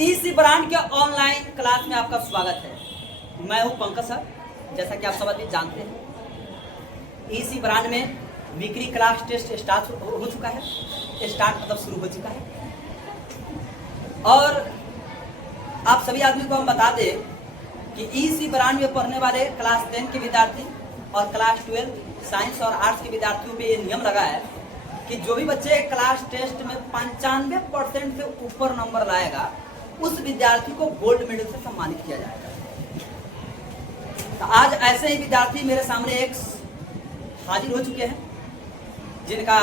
इसी ब्रांड के online class में आपका स्वागत है। मैं हूं पंकज सर। जैसा कि आप सब अभी जानते हैं, इसी ब्रांड में वीकली क्लास टेस्ट स्टार्ट हो चुका है। स्टार्ट मतलब शुरू हो चुका है। और आप सभी आदमी को हम बता दें कि इसी ब्रांड में पढ़ने वाले क्लास 10 के विद्यार्थी और क्लास 12 साइंस और आर्ट्स के विद्यार्थियों पे ये नियम लगा है कि जो भी बच्चे क्लास टेस्ट में 95% से ऊपर नंबर लाएगा उस विद्यार्थी को गोल्ड मेडल से सम्मानित किया जाएगा। तो आज ऐसे ही विद्यार्थी मेरे सामने एक हाजिर हो चुके हैं जिनका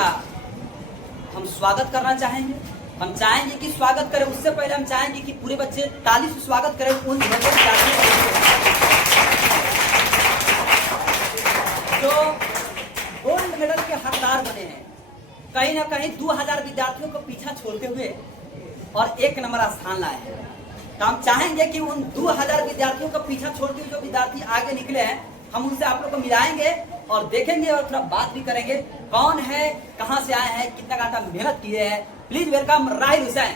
हम स्वागत करना चाहेंगे। हम चाहेंगे कि स्वागत करें, उससे पहले हम चाहेंगे कि पूरे बच्चे ताली से स्वागत करें उन जो गोल्ड मेडल के हकदार बने हैं। कहीं ना कहीं 2000 विद्यार्थियों को पीछा छोड़ते हुए और 1 नंबर स्थान लाए हैं। तो हम चाहेंगे कि उन 2000 विद्यार्थियों का पीछा छोड़ते हुए जो विद्यार्थी आगे निकले हैं, हम उनसे आप लोग को मिलाएंगे और देखेंगे और थोड़ा बात भी करेंगे। कौन है, कहां से आए हैं, कितना घंटा मेहनत किए हैं। Please welcome Rahil Hussain.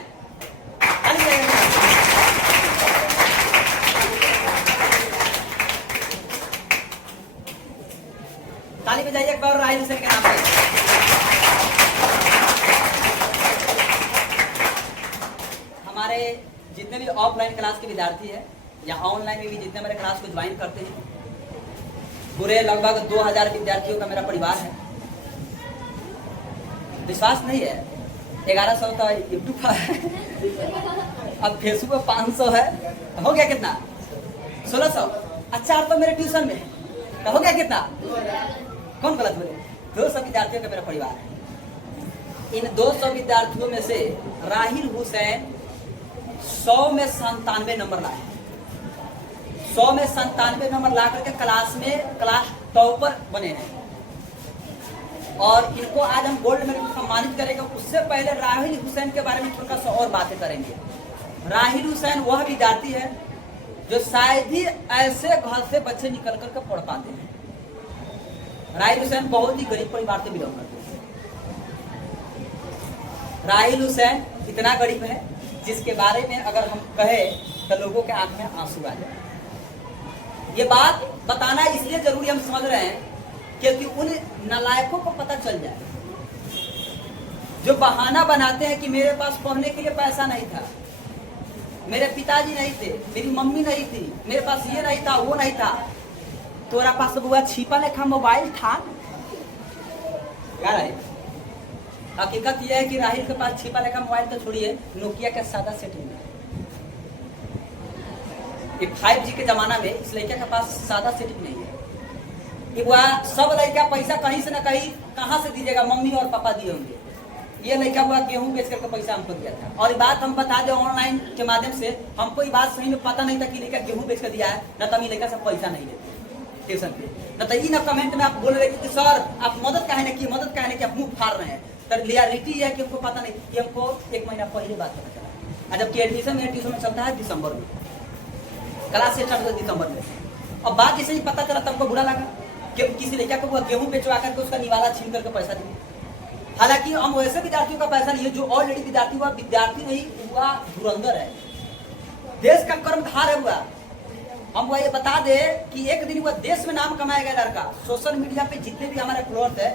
ताली बजाइए एक बार राहिल हुसैन के नाम पे। हमारे जितने भी ऑफलाइन क्लास के विद्यार्थी हैं या ऑनलाइन में भी जितने मेरे क्लास को ज्वाइन करते हैं, पूरे लगभग 2000 विद्यार्थियों का मेरा परिवार है। विश्वास नहीं है, 1100 तो यूट्यूब पर है, अब फेसबुक पर 500 है, तो हो गया कितना? 1600। अच्छा, तो मेरे ट्यूशन में तो हो गया कितना? कौन गलत बोले? 200 विद्यार्थियों का मेरा परिवार है। इन 200 विद्यार्थियों में से राहिल हुसैन 100 में 97 नंबर लाए। 100 में 97 नंबर ला करके क्लास टॉपर बने हैं और इनको आज हम गोल्ड मेडल सम्मानित करेंगे। उससे पहले राहिल हुसैन के बारे में थोड़ा सा और बातें करेंगे। राहिल हुसैन वह विद्यार्थी है जो शायद ही ऐसे घर से बच्चे निकल करके पढ़ पाते हैं। राहिल हुसैन बहुत ही गरीब परिवार से बिलोंग करते हैं। राहिल हुसैन इतना गरीब है जिसके बारे में अगर हम कहें तो लोगों के आंख में आंसू आ जाए। ये बात बताना इसलिए जरूरी हम समझ रहे हैं क्योंकि उन नालायकों को पता चल जाए जो बहाना बनाते हैं कि मेरे पास पढ़ने के लिए पैसा नहीं था, मेरे पिताजी नहीं थे, मेरी मम्मी नहीं थी, मेरे पास ये नहीं था, वो नहीं था। तोरा पास बुआ छिपा लेखा मोबाइल था क्या? हकीकत यह है कि राहिल के पास छिपा लेखा मोबाइल तो छोड़िए, नोकिया का सादा सेट है। 5G के जमाना में इस लड़के के पास सादा सेटिंग नहीं है कि वह सब लड़का पैसा कहीं से ना कहीं कहां से दीजिएगा, मम्मी और पापा दिए होंगे। ये लड़का हुआ गेहूं बेच करके पैसा हमको दिया था। और ये बात हम बता दें ऑनलाइन के माध्यम से, हमको ये बात सही में पता नहीं था कि लड़का गेहूं बेच कर दिया है, न तो हम लड़का से पैसा नहीं लेते ट्यूशन पे। न तो ये कमेंट में आप बोल रहे कि सर आप मदद कहने की आप मुंह फाड़ रहे हैं। तो रियलिटी है कि हमको पता नहीं, कि हमको 1 महीना पहले बात पता चला। जबकि एडमिशन मेरे ट्यूशन में चलता है दिसंबर में, क्लास से स्टार्ट होता है दिसंबर में। और बात जैसे ही पता चला तब को बुरा लगा कि किसी लड़का को गेहूं बेचवा करके उसका निवाला छीन करके पैसा दिए। हालांकि हम वैसे विद्यार्थियों का पैसा नहीं है जो ऑलरेडी विद्यार्थी हुआ, विद्यार्थी नहीं हुआ, धुरंधर है, देश का कर्मधार है हुआ। हम वह ये बता दे कि एक दिन वह देश में नाम कमाएगा लड़का। सोशल मीडिया पे जितने भी हमारे फॉलोअर्स है,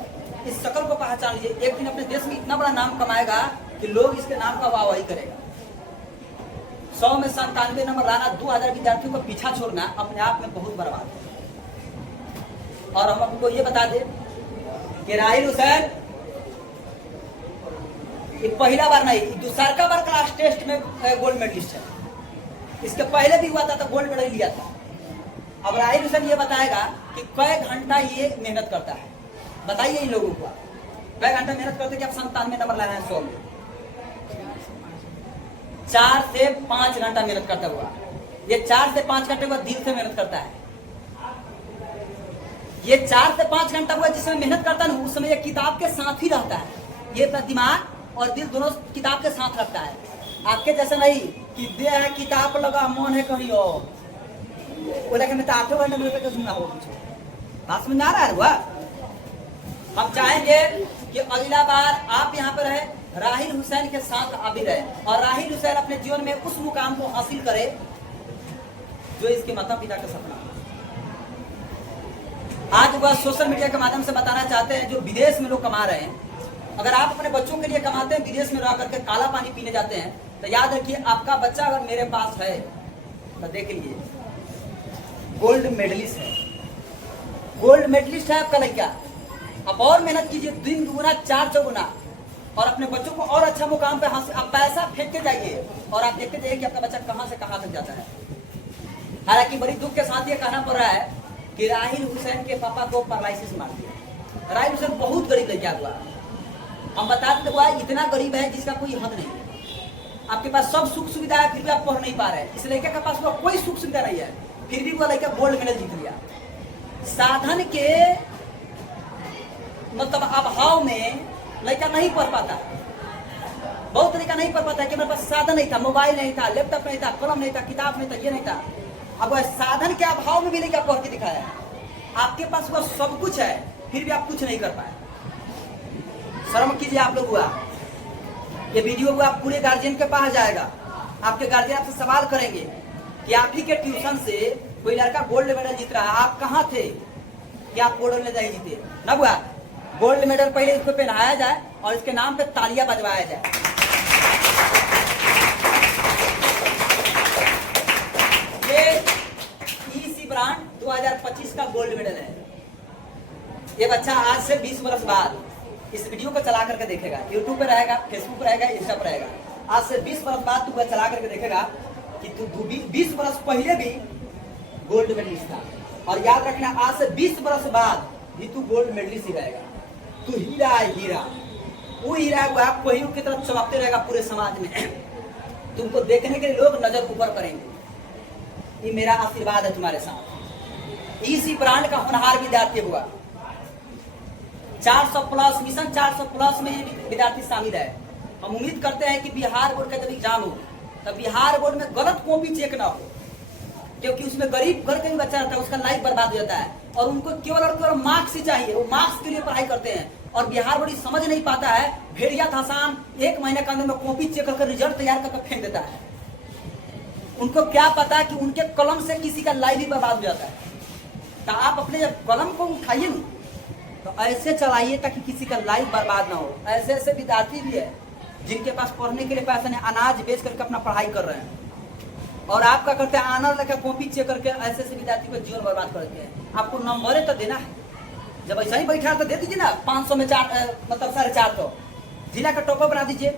इस शक्ल को पहचान लीजिए। एक दिन अपने देश में इतना बड़ा नाम कमाएगा कि लोग इसके नाम का वाहवाही करेगा। 100 में 97 नंबर लाना, 2000 विद्यार्थियों को पीछा छोड़ना अपने आप में बहुत बर्बाद है। और हम आपको ये बता दें कि राहिल हुसैन ये पहला बार नहीं, दूसरा बार क्लास टेस्ट में गोल्ड मेडलिस्ट है। इसके पहले भी हुआ था तो गोल्ड मेडल लिया था। अब राहिल हुसैन ये बताएगा कि कई घंटा ये मेहनत करता है। बताइए इन लोगों को कई घंटा मेहनत करते कि आप 97 नंबर लाए हैं 100 में। 4 से 5 घंटा मेहनत करता हुआ, ये 4 से 5 घंटे हुआ दिल से मेहनत करता है। ये 4 से 5 घंटा हुआ जिसमें मेहनत करता है, उस समय ये किताब के साथ ही रहता है। ये दिमाग और दिल दोनों किताब के साथ रखता है। आपके जैसा नहीं कि दे है किताब लगा, मन है कहीं और बोला कि मैं तो 8 घंटे में सुनना हो कुछ बात समझ में आ रहा है। हम चाहेंगे कि अगला बार आप यहाँ पर रहे, राहिल हुसैन के साथ आबिद है और राहिल हुसैन अपने जीवन में उस मुकाम को हासिल करे जो इसके माता पिता का सपना। आज वह सोशल मीडिया के माध्यम से बताना चाहते हैं जो विदेश में लोग कमा रहे हैं, अगर आप अपने बच्चों के लिए कमाते हैं, विदेश में रह करके काला पानी पीने जाते हैं, तो याद रखिए आपका बच्चा अगर मेरे पास है तो देख लीजिए गोल्ड मेडलिस्ट है, गोल्ड मेडलिस्ट है आपका लड़का। आप और मेहनत कीजिए, दिन दुगुना चार चौगुना, और अपने बच्चों को और अच्छा मुकाम पे हासिल, आप पैसा फेंक के जाइए और आप देखते जाइए कि आपका बच्चा कहां से कहां तक जाता है। हालांकि बड़ी दुख के साथ ये कहना पड़ रहा है कि राहिल हुसैन के पापा को पैरालिसिस मार दिया। राहिल हुसैन बहुत गरीब लड़का हुआ, हम बता देते हुआ इतना गरीब है जिसका कोई हद नहीं है। आपके पास सब सुख सुविधा है फिर भी आप पढ़ नहीं पा रहे हैं। इस लड़के के पास कोई सुख सुविधा नहीं है फिर भी वो लड़का गोल्ड मेडल जीत लिया। साधन के मतलब अभाव में लड़का नहीं पढ़ पाता, बहुत तरीका नहीं पढ़ पाता कि मेरे पास साधन नहीं था, मोबाइल नहीं था, लैपटॉप नहीं था, कलम नहीं था, किताब नहीं था, ये नहीं था। अब वह साधन के अभाव में भी लड़का पढ़ के दिखाया है। आपके पास वह सब कुछ है फिर भी आप कुछ नहीं कर पाए। शर्म कीजिए आप लोग। हुआ ये वीडियो हुआ पूरे गार्जियन के पास जाएगा, आपके गार्जियन आपसे सवाल करेंगे कि आप ही के ट्यूशन से कोई लड़का गोल्ड मेडल जीत रहा है, आप कहाँ थे कि आप गोल्ड मेडल नहीं जीते ना। हुआ गोल्ड मेडल पहले इसको पहनाया जाए और इसके नाम पे तालियां बजवाया जाए। ये ईसी ब्रांड 2025 का गोल्ड मेडल है। ये बच्चा आज से 20 वर्ष बाद इस वीडियो को चला करके देखेगा, यूट्यूब पे रहेगा, फेसबुक पे रहेगा, इंस्टा पे रहेगा। आज से 20 वर्ष बाद तू चला करके देखेगा कि तू 20 वर्ष पहले भी गोल्ड मेडलिस्ट था। और याद रखना आज से 20 वर्ष बाद भी तू गोल्ड मेडलिस्ट ही रहेगा। तू हीरा है, हीरा। वो हीरा है, वो आप कोहिनूर की तरफ चमकते रहेगा पूरे समाज में। तुमको देखने के लिए लोग नजर ऊपर करेंगे। ये मेरा आशीर्वाद है तुम्हारे साथ। इसी ब्रांड का होनहार विद्यार्थी हुआ। 400 प्लस मिशन 400 प्लस में विद्यार्थी शामिल है। हम उम्मीद करते हैं कि बिहार बोर्ड का जब एग्जाम हो तो बिहार बोर्ड में गलत कॉपी चेक ना हो, क्योंकि उसमें गरीब घर का भी बच्चा रहता है, उसका लाइफ बर्बाद हो जाता है और उनको केवल और केवल मार्क्स ही चाहिए। वो मार्क्स के लिए पढ़ाई करते हैं और बिहार बोर्ड समझ नहीं पाता है। भेड़िया थासान 1 महीने के अंदर में कॉपी चेक करके रिजल्ट तैयार करके फेंक देता है। उनको क्या पता कि उनके कलम से किसी का लाइफ भी बर्बाद हो जाता है। तो आप अपने जब कलम को उठाइए ना तो ऐसे चलाइए ताकि किसी का लाइफ बर्बाद ना हो। ऐसे ऐसे विद्यार्थी भी है जिनके पास पढ़ने के लिए पैसा नहीं, अनाज बेच करके अपना पढ़ाई कर रहे हैं और आप क्या करते हैं, आनर लेकर कॉपी चेक करके ऐसे ऐसे विद्यार्थी को जीवन बर्बाद करते हैं। आपको नंबर तो देना है, जब ऐसा ही बैठा तो दे दीजिए ना। 500 में 4 मतलब 450 जिला का टॉपर बना दीजिए।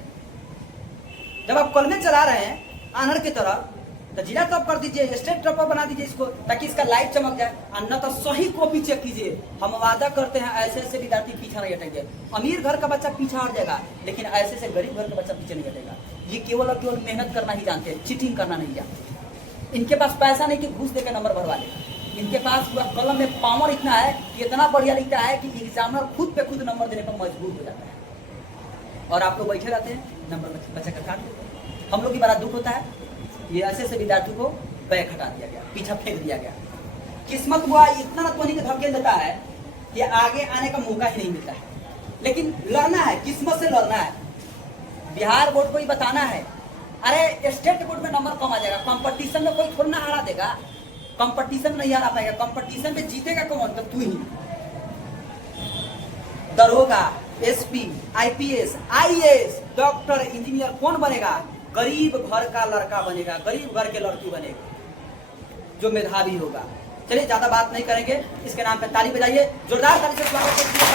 जब आप कलमे चला रहे हैं आनर की तरह तो जिला टॉप कर दीजिए, स्टेट टॉपर बना दीजिए इसको, ताकि इसका लाइफ चमक जाए। और न तो सही कॉपी चेक कीजिए। हम वादा करते हैं ऐसे ऐसे विद्यार्थी पीछा नहीं हटेंगे। अमीर घर का बच्चा पीछा हट जाएगा लेकिन ऐसे ऐसे गरीब घर का बच्चा पीछे नहीं हटेगा। ये केवल और केवल मेहनत करना ही जानते हैं, चीटिंग करना नहीं जानते। इनके पास पैसा नहीं कि घूस देकर नंबर भरवा ले। इनके पास कलम में पावर इतना है कि इतना बढ़िया लिखता है कि एग्जामिनर खुद पे खुद नंबर देने पर मजबूर हो जाता है और आप लोग बैठे रहते हैं, नंबर बच्चा का काट देते हैं। हम लोग की बड़ा दुख होता है। ये ऐसे ऐसे विद्यार्थी को बैक हटा दिया गया, पीछा फेंक दिया गया। किस्मत हुआ इतना तोनी के धकेल देता है कि आगे आने का मौका ही नहीं मिलता है। लेकिन लड़ना है, किस्मत से लड़ना है। बिहार बोर्ड को ही बताना है, अरे स्टेट बोर्ड में नंबर कम आ जाएगा। कंपटीशन में कोई थोड़ा ना हरा देगा, कंपटीशन में नहीं हरा पाएगा। कंपटीशन में जीतेगा कौन? तो तू ही। दरोगा, SP, IPS, IAS, doctor, engineer कौन बनेगा? गरीब घर का लड़का बनेगा, गरीब घर के लड़की बनेगी जो मेधावी होगा। चलिए ज्यादा बात नहीं करेंगे, इसके नाम पे ताली बजाइए, जोरदार ताली से स्वागत कीजिए।